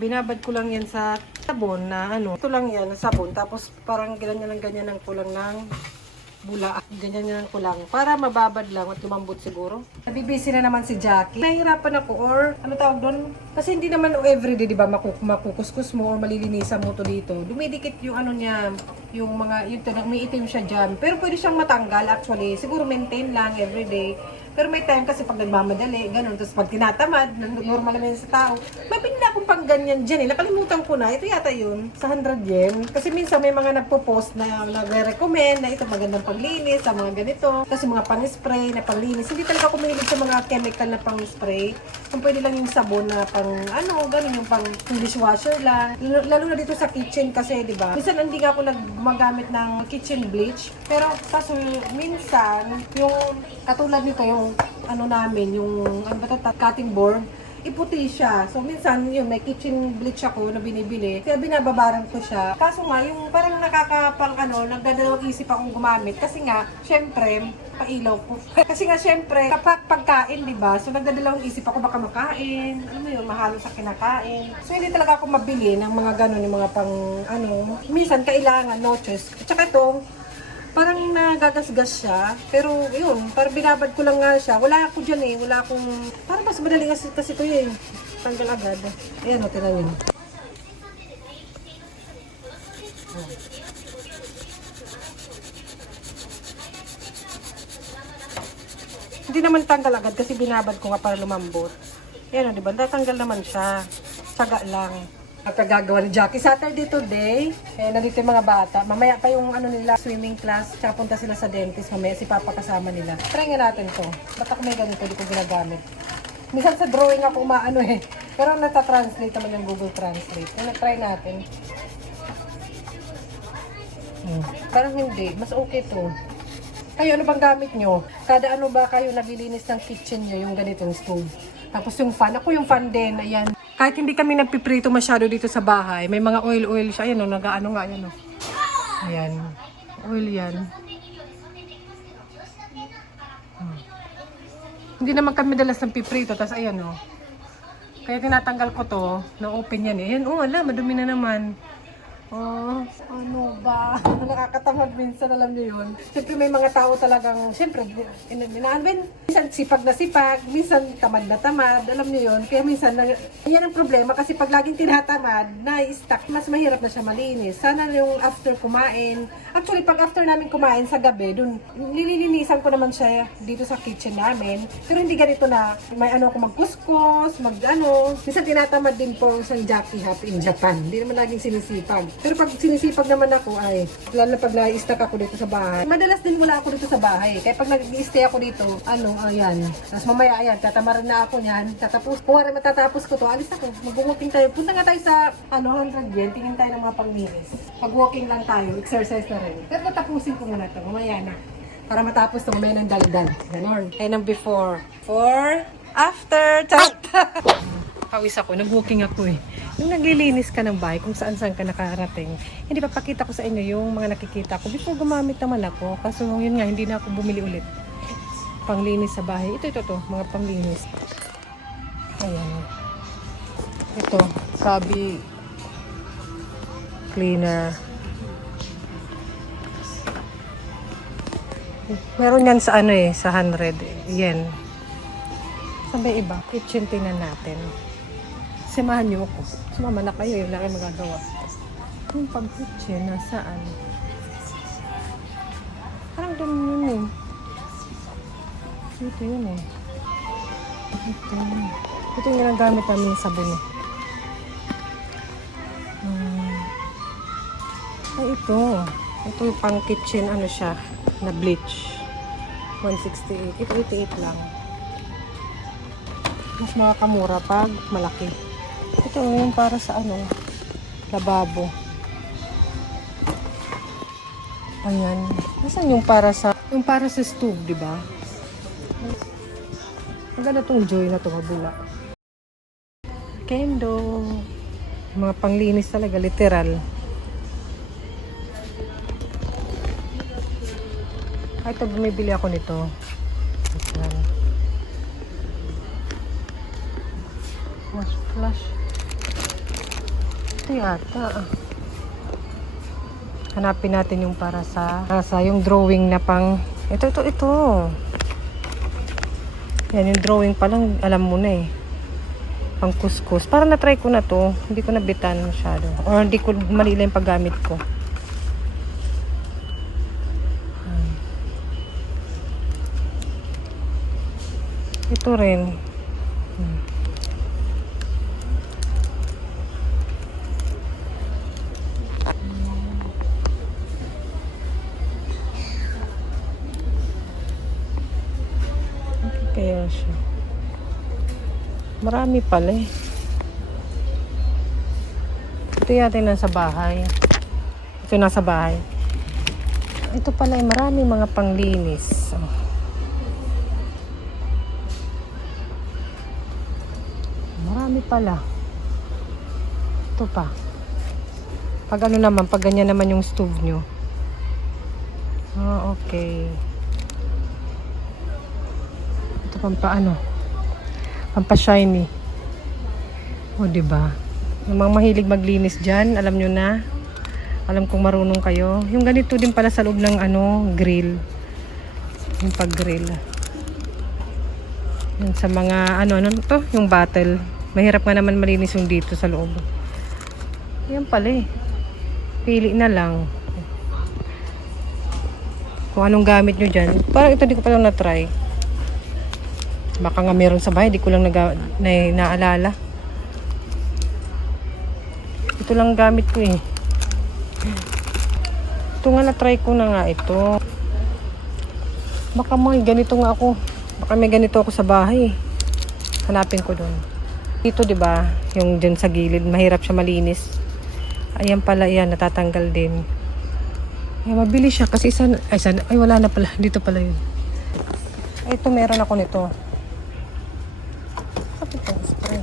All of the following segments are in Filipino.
Binabad ko lang yan sa sabon na ano. Ito lang yan, sabon. Tapos parang ganyan ang kulang ng bula. Ganyan ang kulang. Para mababad lang at lumambot siguro. Nabibisi na naman si Jackie. Nahihirapan ako or ano tawag doon? Kasi hindi naman everyday, di ba, makukuskus mo or malilinisan mo to dito. Dumidikit yung ano niya, yung mga, yung may itim siya dyan. Pero pwede siyang matanggal actually. Siguro maintain lang everyday. Pero may time kasi pag nagmamadali, ganun. Tapos pag tinatamad, normal naman sa tao, may pinili akong pang ganyan dyan eh. Nakalimutan ko na. Ito yata yun, sa 100 yen. Kasi minsan may mga nagpo-post na nagre-recommend na ito magandang panglinis, sa mga ganito. Kasi mga pang-spray na panglinis. Hindi talaga ako mahilig sa mga chemical na pang-spray. Kung pwede lang yung sabon na pang ano, ganun yung pang dishwasher lang. Lalo na dito sa kitchen kasi, di ba? Minsan hindi nga ako gumagamit ng kitchen bleach. Pero kaso minsan, yung katulad nito, yung ano namin, yung ano ba ito, cutting board, iputi siya. So, minsan, yun, may kitchen bleach ako na binibili. Kaya binababaran ko siya. Kaso nga, yung parang nakakapang ano, nagdadalawang isip akong gumamit. Kasi nga, syempre, pailaw ko. Kasi nga, syempre, kapag pagkain, di ba? So, nagdadalawang isip ako baka makain. Ano mo yun, mahalo sa kinakain. So, hindi talaga ako mabili ng mga ganun, yung mga pang, ano, minsan, kailangan, no choice. At saka ito, parang nagagasgas siya. Pero yun, parang binabad ko lang nga siya. Wala ako dyan eh. Wala akong... Parang mas madali kasi ito eh. Tanggal agad. Ayan o, tinan yun. Hindi naman tanggal agad kasi binabad ko nga para lumambot. Ayan o, diba? Tatanggal naman siya. Tsaga lang. At gagawa ni Jackie Saturday today. Nandito yung mga bata. Mamaya pa yung ano nila, swimming class. Tsaka punta sila sa dentist. Mamaya si Papa kasama nila. Try nga natin to. Ba't ako may ganito? Hindi ko ginagamit. Minsan sa drawing ako maano eh. Pero nata-translate naman yung Google Translate. Try natin. Parang hindi. Mas okay to. Kayo, ano bang gamit nyo? Kada ano ba kayo naglilinis ng kitchen nyo? Yung ganitong stove. Tapos yung fan. Ako yung fan din. Ayan. Kahit hindi kami nagpiprito masyado dito sa bahay, may mga oil siya. Ayan o, nag-ano nga, ayan o. Ayan. Oil yan. Hindi naman kami dalas ng piprito, tapos ayan o. Kaya tinatanggal ko to, na-open yan eh. Ayan, oh, ala, madumi na naman. Oh, ano ba? Nakakatamad minsan, alam niyo yun. Siyempre may mga tao talagang, siyempre, minsan sipag na sipag, minsan tamad na tamad, alam niyo yun. Kaya minsan, yan ang problema kasi pag laging tinatamad, na-stuck, mas mahirap na siya malinis. Sana yung after kumain, actually pag after namin kumain sa gabi, dun, nililinisan ko naman siya dito sa kitchen namin. Pero hindi ganito na, may ano ako magkuskus, minsan tinatamad din po sa Jackie Happy in Japan. Hindi naman laging sinisipag. Pero pag sinisipag naman ako ay, lalo na pag na-stuck ako dito sa bahay. Madalas din wala ako dito sa bahay. Kaya pag nag-stay ako dito, ayan. Tapos mamaya, ayan, tatamarin na ako niyan. Kung wala matatapos ko to, alis ako. Mag-walking tayo. Punta nga tayo sa, 100 yen. Tingin tayo ng mga panglinis. Mag-walking lang tayo. Exercise na rin. Pero tapusin ko muna to. Mamaya na. Para matapos to, mamaya ng daldal. Ganon. Ayan ang before. After. Pawis ako. Nag-walking ako eh. Yung naglilinis ka ng bahay, kung saan-saan ka nakarating, hindi pa pakita ko sa inyo yung mga nakikita ko. Before gumamit naman ako, kaso yun nga, hindi na ako bumili ulit. Panglinis sa bahay. Ito, mga panglinis. Ayan. Ito, sabi, cleaner. Meron yan sa sa 100 yen. Saan ba iba? Kitchen tingnan natin. Samahan niyo ako. Sumama na kayo, yung laki magagawa. Yung pag-kitchen, nasaan? Parang doon yun eh. Ito yun eh. Ito yung ginagamit namin sa sabon eh. Ay, ito. Ito yung pang-kitchen, ano siya, na bleach. 168. Ito 88 lang. Mas makakamura pag malaki. Ito yung para sa lababo. Ayan. Nasaan yung para sa stove, di ba? Ang ganda tong Joy na to, mabula. Kendo. Mga panglinis talaga, literal. Ito, bumibili ako nito. Ayan. Mas flash. Ito yata. Hanapin natin yung para sa yung drawing na pang ito. Yan yung drawing pa lang, alam mo na eh. Pang kuskus. Para na-try ko na to. Hindi ko nabitan masyado. Or hindi ko mali lang yung paggamit ko. Ito rin. Kaya siya. Marami pala eh. Ito yata yung nasa bahay. Ito nasa bahay. Ito pala eh, marami mga panglinis. Oh. Marami pala. Ito pa. Pag ano naman, pag ganyan naman yung stove nyo. Ah, okay. Pampaano, pampa-shiny. O, diba? Yung mga mahilig maglinis dyan, alam nyo na. Alam kong marunong kayo. Yung ganito din pala sa loob ng grill. Yung pag-grill. Yung sa mga, ano to? Yung bottle. Mahirap nga naman malinis yung dito sa loob. Yan pala eh. Pili na lang. Kung anong gamit nyo dyan. Parang ito di ko pa lang na-try. Baka nga meron sa bahay, di ko lang naalala. Ito lang gamit ko eh. Ito nga na-try ko na nga ito. Baka may ganito nga ako. Baka may ganito ako sa bahay. Hanapin ko doon. Dito 'di ba, yung dyan sa gilid, mahirap siya malinis. Ayan pala yan, natatanggal din. Ay, mabilis siya kasi ay wala na pala. Dito pala yun. Ay, ito meron ako nito. Spray.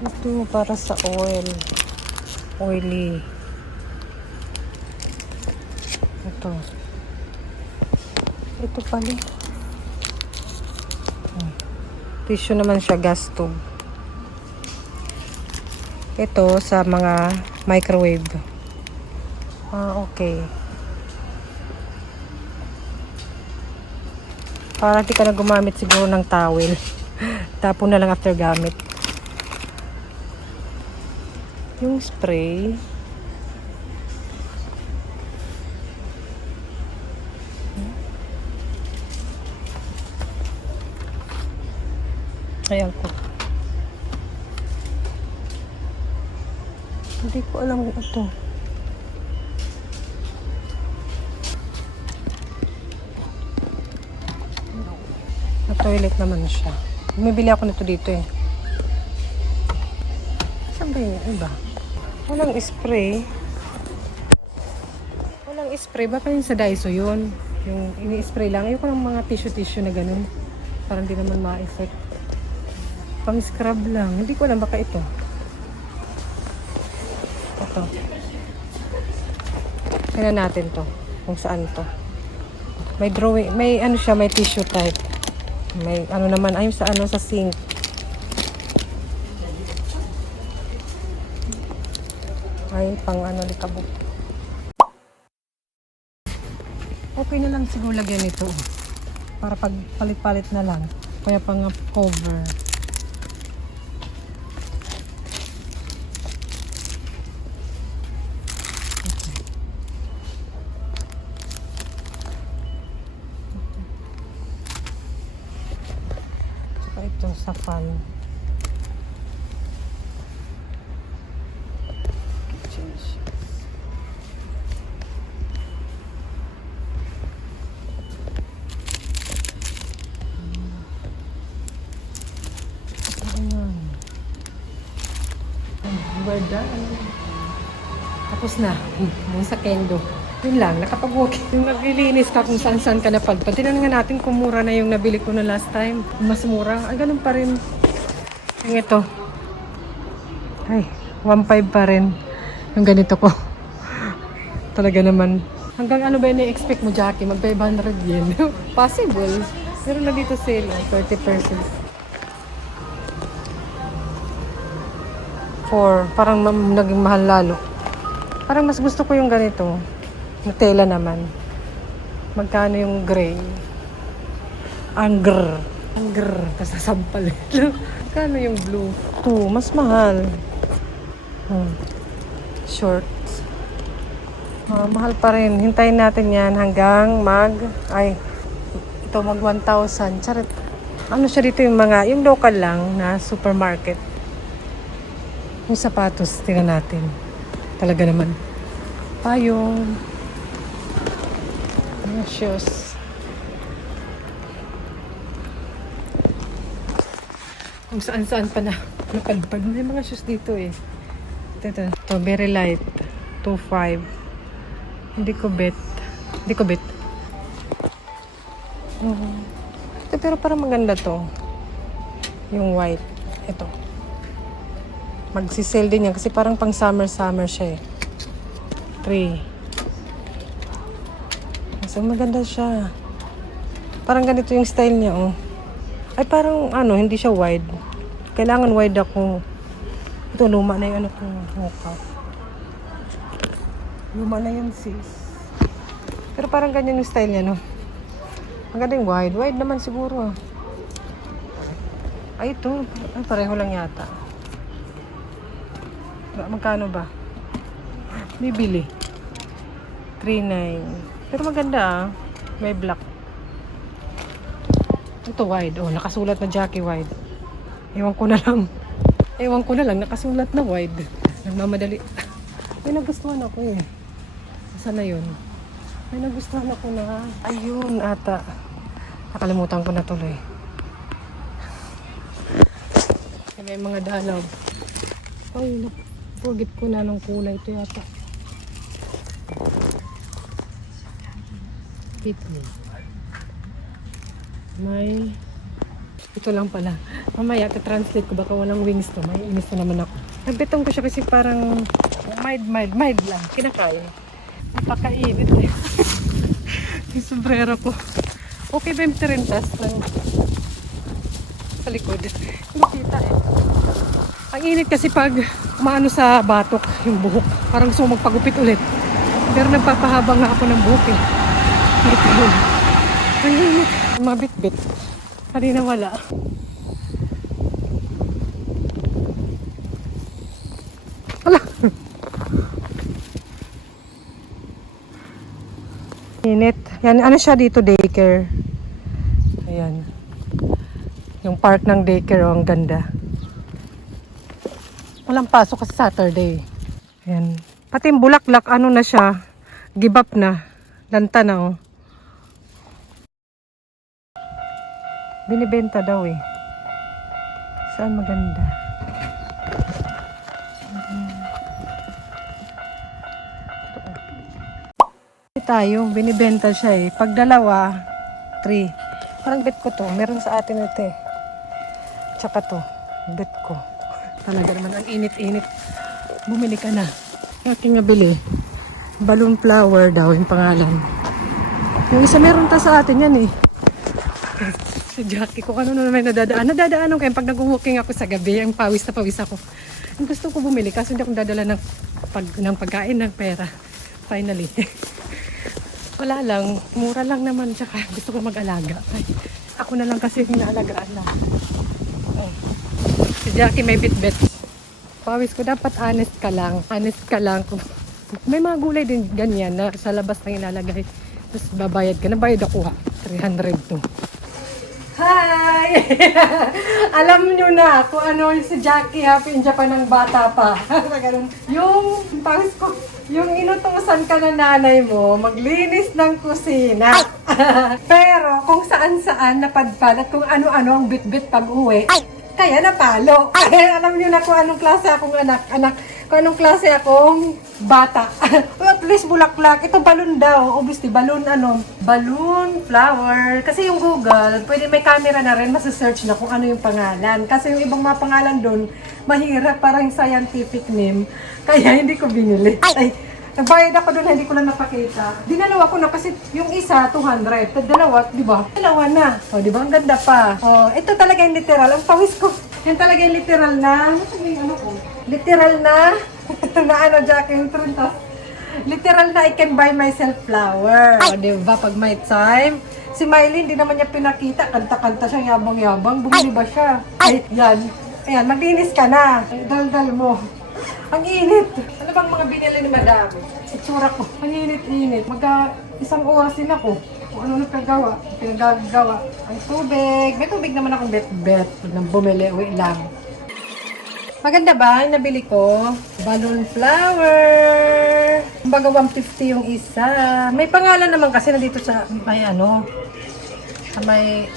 Ito para sa oily. Ito pala. Tissue naman siya, gas tube. Ito sa mga microwave. Ah, okay. Para di ka na gumamit siguro ng towel. Tapon na lang after gamit. Yung spray. Ayan ko. Hindi ko alam ito. Toilet naman siya. Bumibili ako nito dito eh. Saan ba yun? Iba? Walang spray. Baka yun sa Daiso yun. Yung ini-spray lang. Ayoko ng mga tissue na ganun. Parang di naman ma-effect. Pang-scrub lang. Hindi ko alam baka ito. Ito. Tingnan natin to. Kung saan to. May drawing. May ano siya. May tissue type. May ano naman ayun sa sa sink. Ay pang likabok. Okay na lang siguro lagyan ito. Para pag palit-palit na lang. Kaya pang cover. Ito sa fan. We're done. Tapos na. Yung sa kendo. Yun lang, nakapag-walking. Yung naglilinis ka kung saan-saan ka napadpad. Tinan nga natin kung mura na yung nabili ko na last time. Mas mura. Ay, ganun pa rin. Yung ito. Ay, 1.5 pa rin. Yung ganito ko. Talaga naman. Hanggang ano ba yung na-expect mo, Jackie? Mag 500 yen. Possible. Pero na dito sale. 30%. 4. Parang naging mahal lalo. Parang mas gusto ko yung ganito. Na tela naman. Magkano yung gray? Angr. Tapos nasampal. Magkano yung blue? 2. Mas mahal. Shorts. Mahal pa rin. Hintayin natin yan hanggang ito mag 1,000. Charit. Ano siya dito yung local lang na supermarket. Yung sapatos, tingnan natin. Talaga naman. Payong. Shoes. Kung saan-saan pa na nakalpad. May mga shoes dito eh. Ito, very light. 2.5. Hindi ko bet. Ito, pero parang maganda to. Yung white. Ito. Magsisale din yan kasi parang pang summer siya eh. 3. So, maganda siya. Parang ganito yung style niya, oh. Ay, parang, hindi siya wide. Kailangan wide ako. Ito, luma na yung mukha. Luma na yun, sis. Pero parang ganyan yung style niya, no? Maganda yung wide. Wide naman siguro, ah. Ay, ito. Ay, pareho lang yata. Magkano ba? Bibili. 3.9. Pero maganda, ah. May black. Ito wide. Oh, nakasulat na Jackie wide. Ewan ko na lang. Nakasulat na wide. Nagmamadali. May nagustuhan ako eh. Saan na yun? May nagustuhan ako na. Ayun ata. Nakalimutan ko na tuloy. May mga dalaw. Ay, forget ko na ng kulay ito yata. Pitney. May ito lang pala. Mamaya translate ko baka walang wings to. May inis na naman ako. Nagbitong ko siya kasi parang mild lang. Kinakaya. Napakainit eh. Yung sombrero ko. Okay ba yung tirintas lang sa likod? Makita eh. Ang init kasi pag umaano sa batok yung buhok. Parang gusto mo magpagupit ulit. Pero nagpapahaba nga ako ng buhok eh. Ito yun. Ang init. Mga bit-bit. Kanina wala. Wala. Init. Yan, ano siya dito, daycare. Ayan. Yung park ng daycare, oh, ang ganda. Walang pasok kasi Saturday. Ayan. Pati yung bulaklak, ano na siya, give up na. Lanta na, oh. Binibenta daw eh. Saan maganda? Tayo, binibenta siya eh. Pag dalawa, 3. Parang bet ko to. Meron sa atin ito eh. Tsaka to. Bet ko. Talaga naman ang init-init. Bumili ka na. Aking nabili. Balloon flower daw yung pangalan. Yung isa meron ta sa atin yan eh. Si Jackie ko, ano naman nadadaan. Nadadaan kayo pag nag-walking ako sa gabi, ang pawis na pawis ako. Ang gusto ko bumili kasi hindi akong dadala ng pagkain, ng pera. Finally. Wala lang, mura lang naman. Tsaka gusto ko mag-alaga. Ay, ako na lang kasi yung naalagaan lang. Oh. Si Jackie may bit-bit. Pawis ko, dapat honest ka lang. Honest ka lang. May mga gulay din ganyan na sa labas na ilalagay. Tapos babayad ka. Nabayad ako ha. 300 to. Hi! Alam nyo na kung ano si Jackie Happy in Japan ng bata pa. Yung pawis ko, yung inutusan ka ng nanay mo, maglinis ng kusina. Pero kung saan-saan napadpad at kung ano-ano ang bit-bit pag uwi, kaya napalo. Alam nyo na kung anong klase akong anak. Kung anong klase akong bata. At least bulaklak. Ito balloon daw. Obviously, balloon flower. Kasi yung Google, pwede may camera na rin. Masa-search na kung ano yung pangalan. Kasi yung ibang mga pangalan doon, mahirap parang scientific name. Kaya hindi ko binili. Ay, nagbayad ako doon, hindi ko lang napakita. Dinalawa ko na kasi yung isa, 200. Dalawa, di ba? Dalawa na. O, di ba? Ang ganda pa. O, ito talaga yung literal. Ang pawis ko. Yan talaga yung literal na, ano ko? Literal na, na ano, Jackie, yung truntas. Literal na I can buy myself flower. O, diba? Pag may time. Si Miley, hindi naman niya pinakita. Kanta-kanta siya, yabang-yabang. Bumili ba siya? Ay, yan. Ayan, maglinis ka na. Dal-dal mo. Ang init. Ano bang mga binili ni Madam? Itsura ko. Ang init-init. Isang oras din ako. Kung ano pinagagawa. Ang tubig. May tubig naman akong bet-bet. Nang bumili, uwi lang. Maganda ba? Yung nabili ko. Balloon flower. Kumbaga 150 yung isa. May pangalan naman kasi nandito sa may ano. Sa may...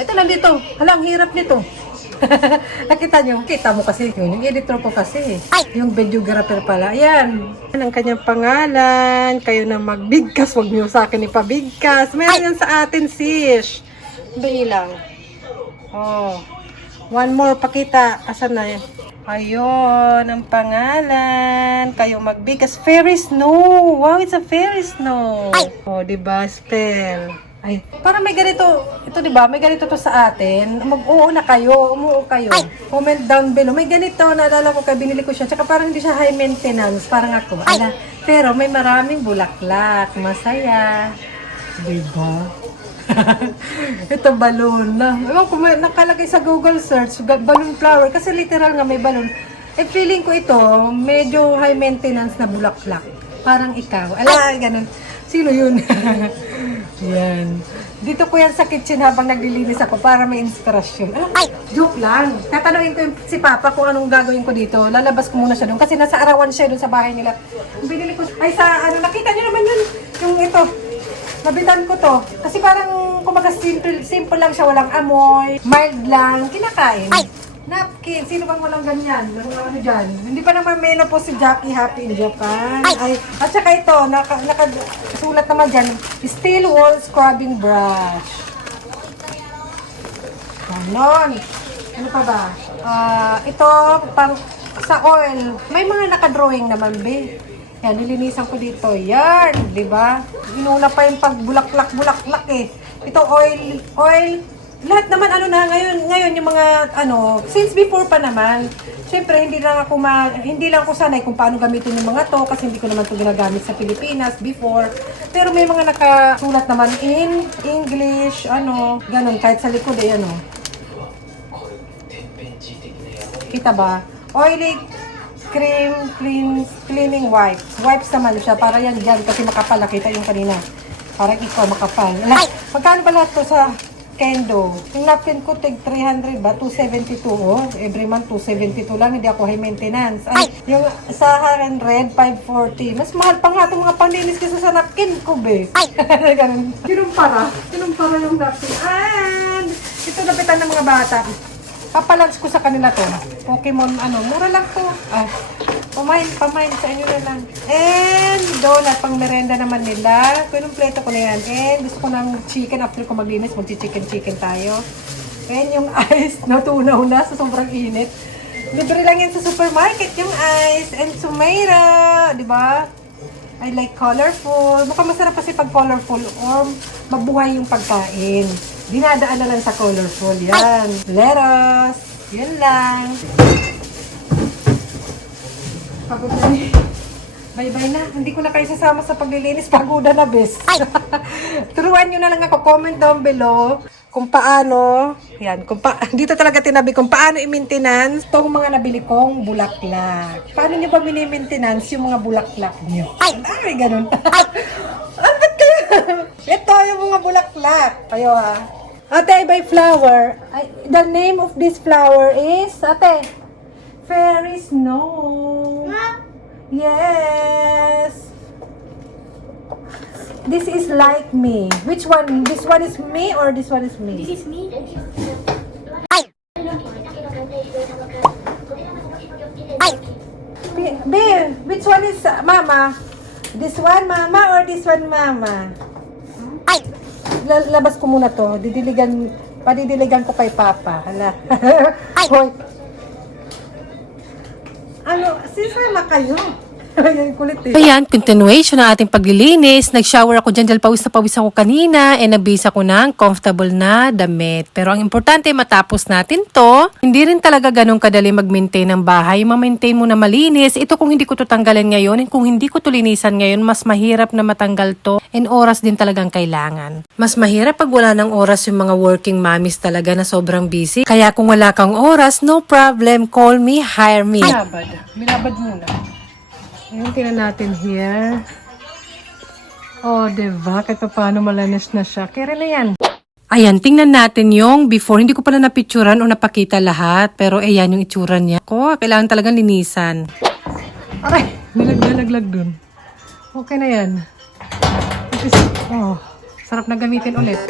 Ito nandito. Hala, ang hirap nito. Nakita nyo? Kita mo kasi yun. Yung editor ko kasi. Yung videographer pala. Ayan. Yan ang kanyang pangalan. Kayo na magbigkas. Huwag nyo sa akin ipabigkas. Meron yan sa atin, sis. Bilang. Oh. One more. Pakita. Asan na yan? Ayun, ang pangalan. Kayo magbigkas. Fairy snow. Wow, it's a fairy snow. Oh, diba? Spell. Ay, para may ganito. Ito, diba? May ganito to sa atin. Mag-oo na kayo. Umuo kayo. Comment down below. May ganito. Naalala ko kaya binili ko siya. Tsaka parang hindi siya high maintenance. Parang ako. Ala. Pero may maraming bulaklak. Masaya. Diba? Ito balloon na. Ewan ko, nakalagay sa Google search, balloon flower. Kasi literal nga may balloon. Eh, feeling ko ito, medyo high maintenance na bulaklak. Parang ikaw. Ala, ganun. Sino yun? Yan. Dito ko yan sa kitchen habang naglilinis ako para may inspirasyon. Ay, joke lang. Tatanungin ko si Papa kung anong gagawin ko dito. Lalabas ko muna siya doon. Kasi nasa arawan siya doon sa bahay nila. Binili ko, ay sa ano, nakita niyo naman yun. Yung ito. Nabitan ko to. Kasi parang, kumbaga, simple lang siya. Walang amoy. Mild lang. Kinakain. Napkin. Sino bang walang ganyan? Ano dyan? Hindi pa naman menopause si Jackie Happy in Japan. Ay. At saka ito, nakasulat naman dyan. Steel Wool Scrubbing Brush. Ganon. Ano pa ba? Ito, pang sa oil. May mga nakadrawing naman, be. Yan, nilinisan ko dito. Yan, di ba? Inuna pa yung pagbulaklak-bulaklak eh. Ito, oil. Lahat naman ano na ngayon yung mga ano, since before pa naman. Syempre, hindi lang ako sanay kung paano gamitin yung mga to kasi hindi ko naman to ginagamit sa Pilipinas before. Pero may mga nakasulat naman in English, ano, ganun kahit sa likod eh, ano. Kita ba? Oily cream cleaning wipes. Wipes naman siya. Para yan dyan. Kasi makapal. Nakita yung kanina. Parang ikaw makapal. Magkano ba lahat to sa Kendo? Yung napkin ko, tig 300 ba? 272. Oh. Every month, 272 lang. Hindi ako high maintenance. Ay, yung sa 100, 540. Mas mahal pa nga itong mga panlinis kasi sa napkin ko, be. Ganun. Sinumpara yung napkin. And, ito napitan ng mga bata. Papalans ko sa kanila to. Pokemon, ano, mura lang to. Pamain sa inyo na lang. And, donut, pang merenda naman nila. Pinumpleto ko na yan. And, gusto ko ng chicken after ko maglinis. Magchi-chicken tayo. And, yung ice, natunaw na sa sobrang init. Libre lang yan sa supermarket, yung ice. And, sumayra, di ba? I like colorful. Mukhang masarap kasi pag colorful or mabuhay yung pagkain. Dinadaan na lang sa colorful. Yan. Lettuce. Yan lang. Pagod na ni. Bye-bye na. Hindi ko na kayo sasama sa paglilinis. Pagoda na, bes. Turuan nyo na lang ako. Comment down below kung paano. Yan. Dito talaga tinabi kung paano i-maintenance itong mga nabili kong bulaklak. Paano nyo ba mini-maintenance yung mga bulaklak nyo? Ay, ganun. Ba't kayo? Ito yung mga bulaklak. Kayo ha. Ate, I buy flower. The name of this flower is, ate, Fairy Snow. Yes. This is like me. Which one? This one is me or this one is me? This is me. Babe, which one is mama? This one mama or this one mama? Labas ko muna to. Padidiligan ko kay Papa. Hala. Hoy. Ano, sisama kayo. Ayan, kulit eh. Ayan, continuation ng ating paglilinis. Nag-shower ako dyan dahil pawis na pawis ako kanina. Nabase ako ng comfortable na damit. Pero ang importante, matapos natin to. Hindi rin talaga ganun kadali mag-maintain ng bahay. Ma-maintain mo na malinis. Ito kung hindi ko to tanggalin ngayon. And kung hindi ko to linisan ngayon, mas mahirap na matanggal to. And oras din talagang kailangan. Mas mahirap pag wala ng oras yung mga working mommies talaga na sobrang busy. Kaya kung wala kang oras, no problem. Call me, hire me. Binabad. Binabad muna. Ayan, tingnan natin here. Oh, diba? Kahit pa paano malanis na siya. Kaya na yan. Ayan, tingnan natin yung before. Hindi ko pala napicturan o napakita lahat. Pero ayan yung itsura niya. Kailangan talagang linisan. Aray! May naglalaglag dun. Okay na yan. Oh, sarap na gamitin ulit.